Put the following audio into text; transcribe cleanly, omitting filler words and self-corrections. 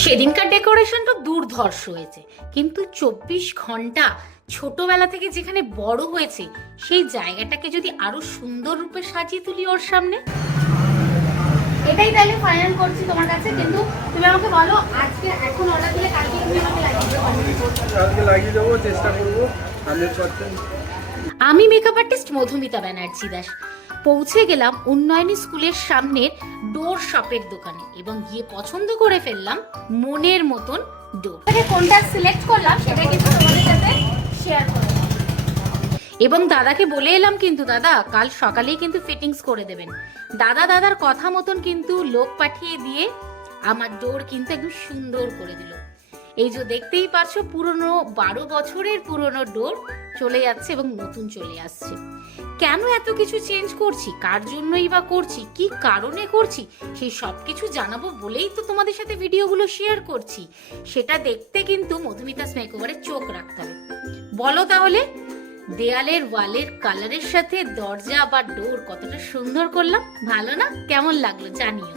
সেদিনকার ডেকোরেশনটা দুর্ধর্ষ হয়েছে, কিন্তু 24 ঘন্টা ছোটবেলা থেকে যেখানে বড় হয়েছে সেই জায়গাটাকে যদি আরো সুন্দর রূপে সাজিয়ে তুলি ওর সামনে, এটাই তাহলে ফাইনাল করছি তোমার কাছে। কিন্তু তুমি আমাকে বলো, আজকে এখন অর্ডার দিলে কালকে তুমি আমাকে লাগিয়ে দিতে পারবে? কালকে লাগিয়ে দেবো, চেষ্টা করবো 100%। আমি মেকআপ আর্টিস্ট মধুমিতা ব্যানার্জি দাস পৌঁছে গেলাম উন্নয়নী স্কুলের সামনের ডোর শপের দোকানে এবং গিয়ে পছন্দ করে ফেললাম মনের মতন ডোর। কোনটা সিলেক্ট করলাম সেটা কিন্তু তোমাদের সাথে শেয়ার করব এবং দাদাকে বলে এলাম, কিন্তু দাদা কাল সকালেই কিন্তু ফিটিংস করে দেবেন। দাদার কথা মতন কিন্তু লোক পাঠিয়ে দিয়ে আমার ডোর কিন্তু একদম সুন্দর করে দিল। এই যে দেখতেই পাচ্ছ, পুরনো 12 বছরের পুরনো ডোর চলে যাচ্ছে এবং নতুন চলে আসছে। কেন এত কিছু চেঞ্জ করছি, কার জন্যই বা করছি, কি কারণে করছি, সেই সব কিছু জানাবো বলেই তো তোমাদের সাথে ভিডিওগুলো শেয়ার করছি। সেটা দেখতে কিন্তু মধুমিতাস মেকওভারে চোখ রাখতে হবে। বলো তাহলে, দেয়ালের ওয়ালের কালারের সাথে দরজা বা ডোর কতটা সুন্দর করলাম, ভালো না? কেমন লাগলো জানিও।